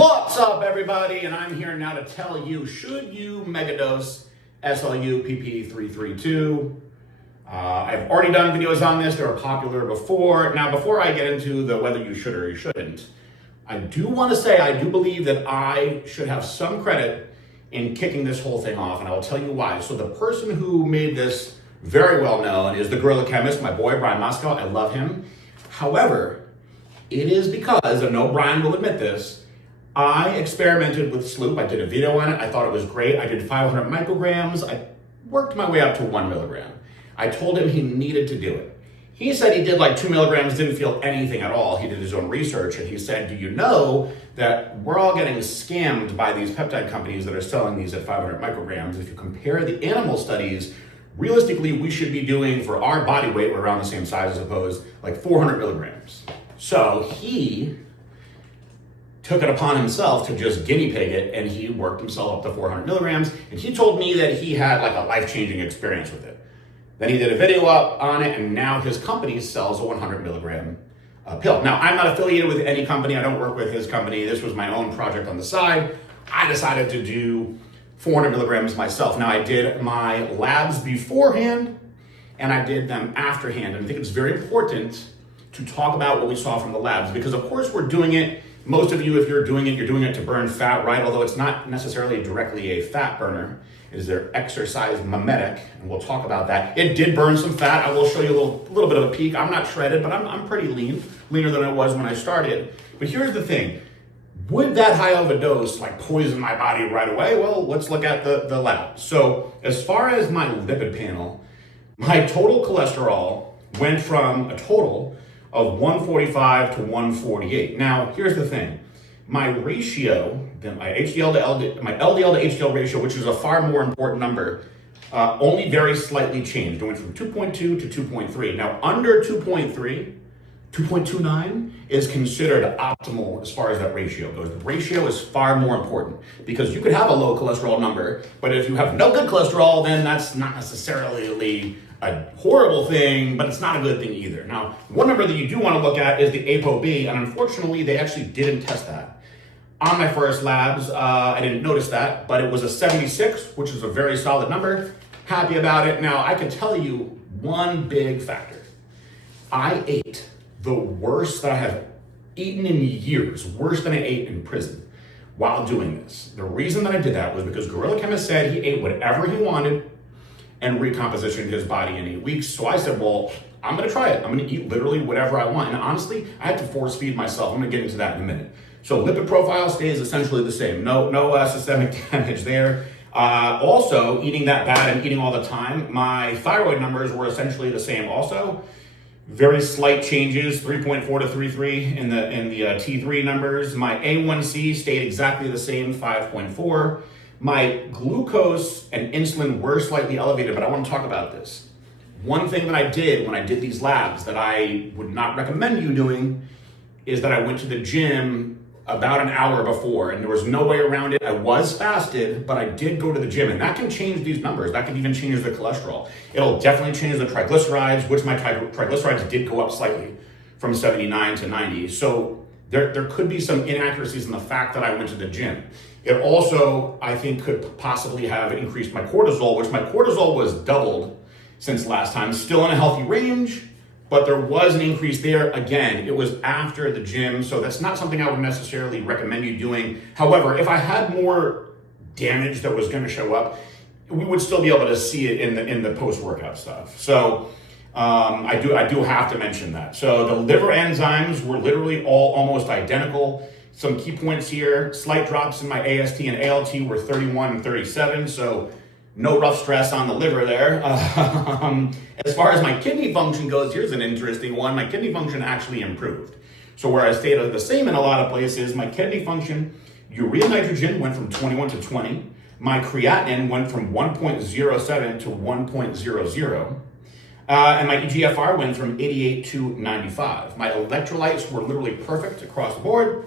What's up, everybody? And I'm here now to tell you, should you megadose SLU PP 332? I've already done videos on this. They were popular before. Now, before I get into the whether you should or you shouldn't, I do want to say I do believe that I should have some credit in kicking this whole thing off, and I will tell you why. So the person who made this very well known is the Gorilla Chemist, my boy, Brian Moscow. I love him. However, it is because, and no Brian will admit this, I experimented with SLU. I did a video on it. I thought it was great. I did 500 micrograms. I worked my way up to 1 milligram. I told him he needed to do it. He said he did like 2 milligrams, didn't feel anything at all. He did his own research, and he said, do you know that we're all getting scammed by these peptide companies that are selling these at 500 micrograms? If you compare the animal studies, realistically, we should be doing, for our body weight, we're around the same size, I suppose, like 400 milligrams. So he took it upon himself to just guinea pig it, and he worked himself up to 400 milligrams, and he told me that he had like a life-changing experience with it. Then he did a video up on it, and now his company sells a 100 milligram pill. Now, I'm not affiliated with any company. I don't work with his company. This was my own project on the side. I decided to do 400 milligrams myself. Now, I did my labs beforehand, and I did them afterhand, and I think it's very important to talk about what we saw from the labs, because of course we're doing it. Most of you, if you're doing it to burn fat, right? Although it's not necessarily directly a fat burner. It is their exercise mimetic, and we'll talk about that. It did burn some fat. I will show you a little bit of a peek. I'm not shredded, but I'm pretty lean, leaner than I was when I started. But here's the thing. Would that high of a dose like poison my body right away? Well, let's look at the lab. So as far as my lipid panel, my total cholesterol went from a total of 145 to 148. Now, here's the thing. My ratio, my LDL to HDL ratio, which is a far more important number, only very slightly changed. It went from 2.2 to 2.3. Now, under 2.3, 2.29 is considered optimal as far as that ratio goes. The ratio is far more important because you could have a low cholesterol number, but if you have no good cholesterol, then that's not necessarily a horrible thing, but it's not a good thing either. Now, one number that you do want to look at is the ApoB, and unfortunately, they actually didn't test that. On my first labs, I didn't notice that, but it was a 76, which is a very solid number. Happy about it. Now, I can tell you one big factor. I ate the worst that I have eaten in years, worse than I ate in prison while doing this. The reason that I did that was because Gorilla Chemist said he ate whatever he wanted and recompositioned his body in 8 weeks. So I said, well, I'm gonna try it. I'm gonna eat literally whatever I want. And honestly, I had to force feed myself. I'm gonna get into that in a minute. So lipid profile stays essentially the same. No systemic damage there. Also, eating that bad and eating all the time, my thyroid numbers were essentially the same also. Very slight changes, 3.4 to 3.3 in the T3 numbers. My A1C stayed exactly the same, 5.4. My glucose and insulin were slightly elevated, but I want to talk about this. One thing that I did when I did these labs that I would not recommend you doing is that I went to the gym about an hour before, and there was no way around it. I was fasted, but I did go to the gym, and that can change these numbers. That can even change the cholesterol. It'll definitely change the triglycerides, which my triglycerides did go up slightly from 79 to 90. So there could be some inaccuracies in the fact that I went to the gym. It also, I think, could possibly have increased my cortisol, which my cortisol was doubled since last time. Still in a healthy range, but there was an increase there. Again, it was after the gym, so that's not something I would necessarily recommend you doing. However, if I had more damage that was going to show up, we would still be able to see it in the post-workout stuff. So I do have to mention that. So the liver enzymes were literally all almost identical. Some key points here: slight drops in my AST and ALT were 31 and 37, so no rough stress on the liver there. As far as my kidney function goes, here's an interesting one. My kidney function actually improved. So where I stayed the same in a lot of places, my kidney function, urea nitrogen went from 21 to 20. My creatinine went from 1.07 to 1.00. And my EGFR went from 88 to 95. My electrolytes were literally perfect across the board.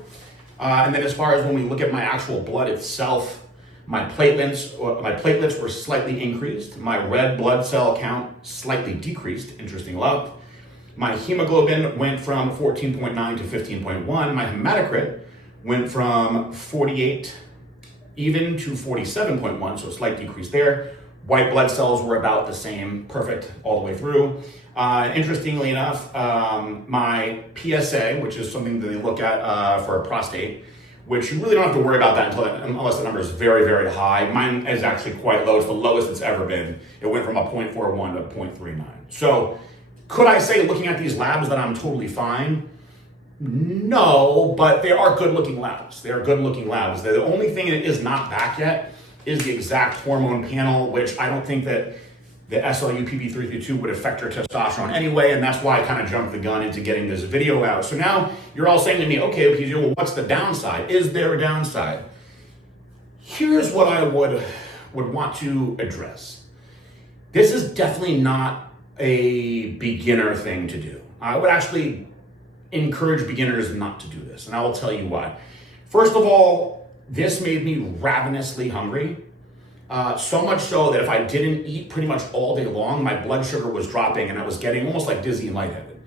And then as far as when we look at my actual blood itself, my platelets were slightly increased. My red blood cell count slightly decreased, interesting enough. My hemoglobin went from 14.9 to 15.1. My hematocrit went from 48 even to 47.1, so a slight decrease there. White blood cells were about the same, perfect all the way through. Interestingly enough, my PSA, which is something that they look at for a prostate, which you really don't have to worry about that unless the number is very, very high. Mine is actually quite low. It's the lowest it's ever been. It went from a 0.41 to a 0.39. So could I say, looking at these labs, that I'm totally fine? No, but they are good-looking labs. They are good-looking labs. The only thing that is not back yet is the exact hormone panel, which I don't think that the SLU PP332 would affect your testosterone anyway, and that's why I kind of jumped the gun into getting this video out. So now you're all saying to me, okay, PJ, well, what's the downside? Is there a downside? Here's what I would want to address. This is definitely not a beginner thing to do. I would actually encourage beginners not to do this, and I will tell you why. First of all, this made me ravenously hungry. So much so that if I didn't eat pretty much all day long, my blood sugar was dropping and I was getting almost like dizzy and lightheaded.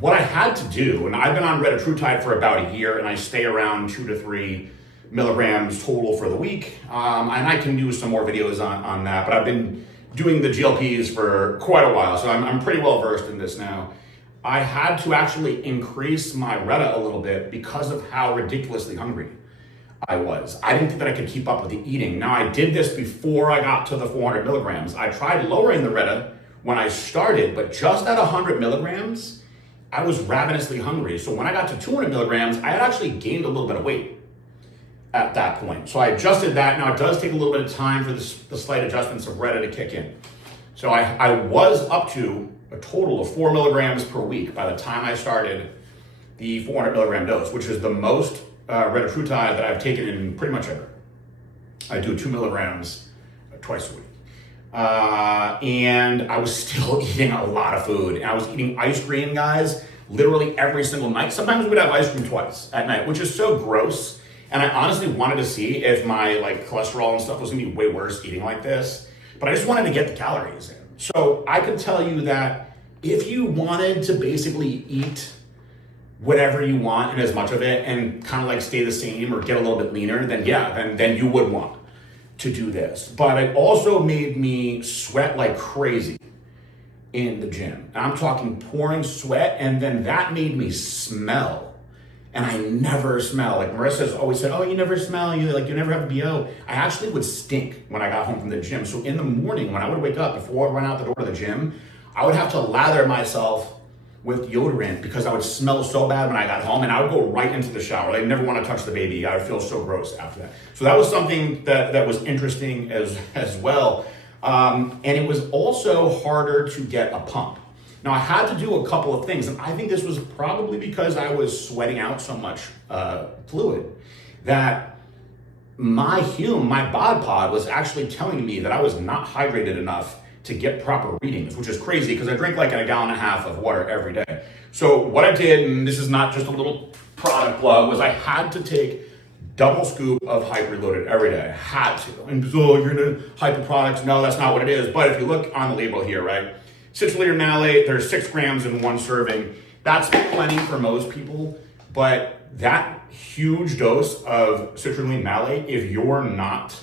What I had to do, and I've been on retatrutide for about a year, and I stay around 2 to 3 milligrams total for the week. And I can do some more videos on that, but I've been doing the GLPs for quite a while, so I'm pretty well versed in this now. I had to actually increase my Reta a little bit because of how ridiculously hungry I was. I didn't think that I could keep up with the eating. Now, I did this before I got to the 400 milligrams. I tried lowering the Reta when I started, but just at 100 milligrams, I was ravenously hungry. So when I got to 200 milligrams, I had actually gained a little bit of weight at that point. So I adjusted that. Now, it does take a little bit of time for the slight adjustments of Reta to kick in. So I was up to a total of 4 milligrams per week by the time I started the 400 milligram dose, which is the most retatrutide that I've taken in pretty much ever. I do 2 milligrams twice a week. And I was still eating a lot of food. And I was eating ice cream, guys, literally every single night. Sometimes we'd have ice cream twice at night, which is so gross. And I honestly wanted to see if my cholesterol and stuff was gonna be way worse eating like this. But I just wanted to get the calories in. So I could tell you that if you wanted to basically eat whatever you want and as much of it and kind of stay the same or get a little bit leaner, then yeah, then you would want to do this. But it also made me sweat like crazy in the gym. And I'm talking pouring sweat, and then that made me smell. And I never smell. Marissa's always said, oh, you never smell, you never have a BO. I actually would stink when I got home from the gym. So in the morning, when I would wake up, before I went out the door to the gym, I would have to lather myself with deodorant because I would smell so bad when I got home, and I would go right into the shower. I'd never want to touch the baby. I would feel so gross after that. So that was something that was interesting as well. And it was also harder to get a pump. Now, I had to do a couple of things, and I think this was probably because I was sweating out so much fluid that my bod pod was actually telling me that I was not hydrated enough to get proper readings, which is crazy because I drink a 1.5 gallons of water every day. So what I did, and this is not just a little product plug, was I had to take double scoop of hyper-reloaded every day. I had to. And so you're gonna hyper products. No, that's not what it is. But if you look on the label here, right? Citrulline malate, there's 6 grams in one serving. That's plenty for most people, but that huge dose of citrulline malate, if you're not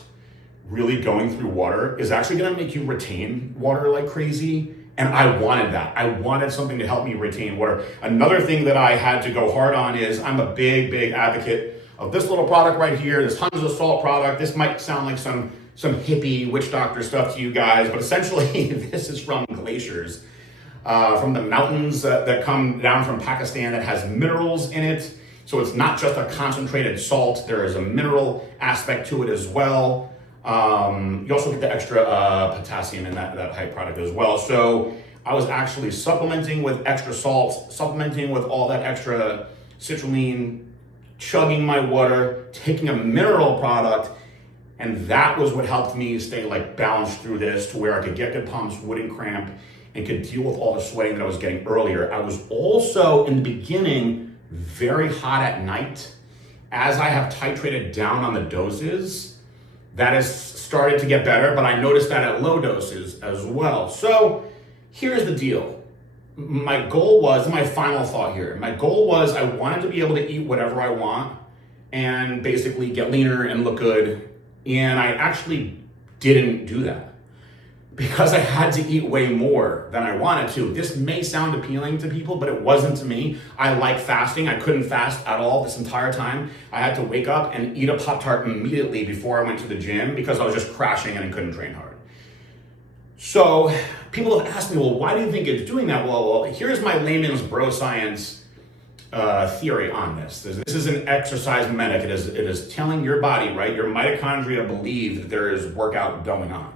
really going through water, is actually gonna make you retain water like crazy. And I wanted that. I wanted something to help me retain water. Another thing that I had to go hard on is I'm a big, big advocate of this little product right here, this tons of salt product. This might sound like some hippie witch doctor stuff to you guys, but essentially this is from glaciers, from the mountains that come down from Pakistan that has minerals in it. So it's not just a concentrated salt, there is a mineral aspect to it as well. You also get the extra potassium in that high product as well. So I was actually supplementing with extra salt, supplementing with all that extra citrulline, chugging my water, taking a mineral product, and that was what helped me stay balanced through this to where I could get good pumps, wouldn't cramp, and could deal with all the sweating that I was getting earlier. I was also, in the beginning, very hot at night. As I have titrated down on the doses, that has started to get better, but I noticed that at low doses as well. So here's the deal. my goal was, my final thought here, my goal was I wanted to be able to eat whatever I want and basically get leaner and look good. And I actually didn't do that because I had to eat way more than I wanted to. This may sound appealing to people, but it wasn't to me. I like fasting. I couldn't fast at all this entire time. I had to wake up and eat a Pop-Tart immediately before I went to the gym because I was just crashing and I couldn't train hard. So people have asked me, well, why do you think it's doing that? Well, here's my layman's bro science theory on this. This is an exercise mimetic. It is telling your body, right, your mitochondria believe that there is workout going on.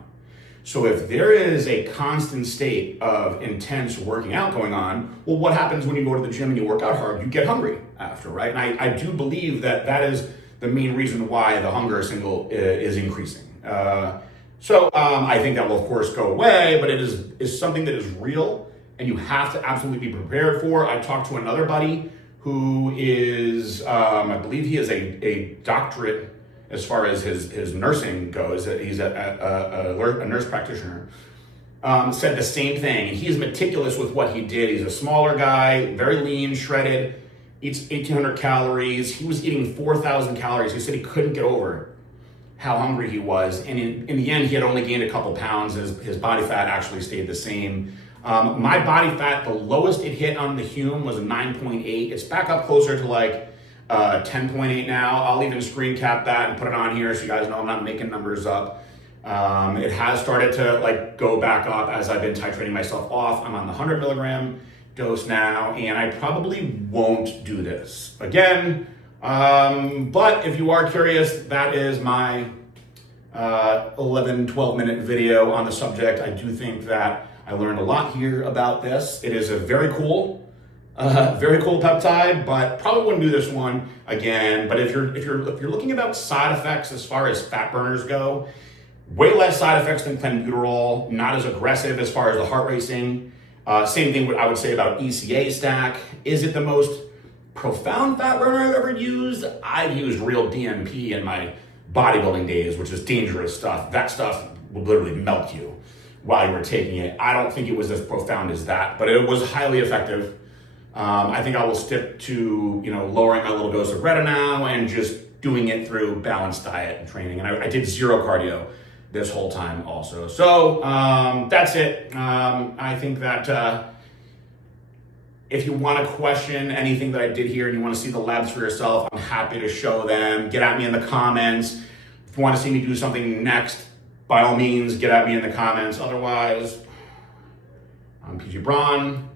So if there is a constant state of intense working out going on, well, what happens when you go to the gym and you work out hard? You get hungry after, right? And I do believe that that is the main reason why the hunger signal is increasing. So I think that will, of course, go away, but it is something that is real and you have to absolutely be prepared for. I talked to another buddy who is, I believe he is a doctorate as far as his nursing goes. He's a nurse practitioner. Said the same thing. And he's meticulous with what he did. He's a smaller guy, very lean, shredded, eats 1,800 calories. He was eating 4,000 calories. He said he couldn't get over how hungry he was. And in the end, he had only gained a couple pounds. His body fat actually stayed the same. My body fat, the lowest it hit on the Hume was a 9.8. It's back up closer to like 10.8 now. I'll even screen cap that and put it on here so you guys know I'm not making numbers up. It has started to like go back up as I've been titrating myself off. I'm on the 100 milligram dose now, and I probably won't do this again. But if you are curious, that is my 12 minute video on the subject. I do think that I learned a lot here about this. It is a very cool peptide, but probably wouldn't do this one again. But if you're looking about side effects as far as fat burners go, way less side effects than clenbuterol, not as aggressive as far as the heart racing. Same thing I would say about ECA stack. Is it the most profound fat burner I've ever used? I've used real DMP in my bodybuilding days, which is dangerous stuff. That stuff will literally melt you while you were taking it. I don't think it was as profound as that, but it was highly effective. I think I will stick to, lowering my little dose of Reta now and just doing it through balanced diet and training. And I did zero cardio this whole time also. So that's it. I think that if you want to question anything that I did here and you want to see the labs for yourself, I'm happy to show them. Get at me in the comments. If you want to see me do something next, by all means, get at me in the comments. Otherwise, I'm PG Braun.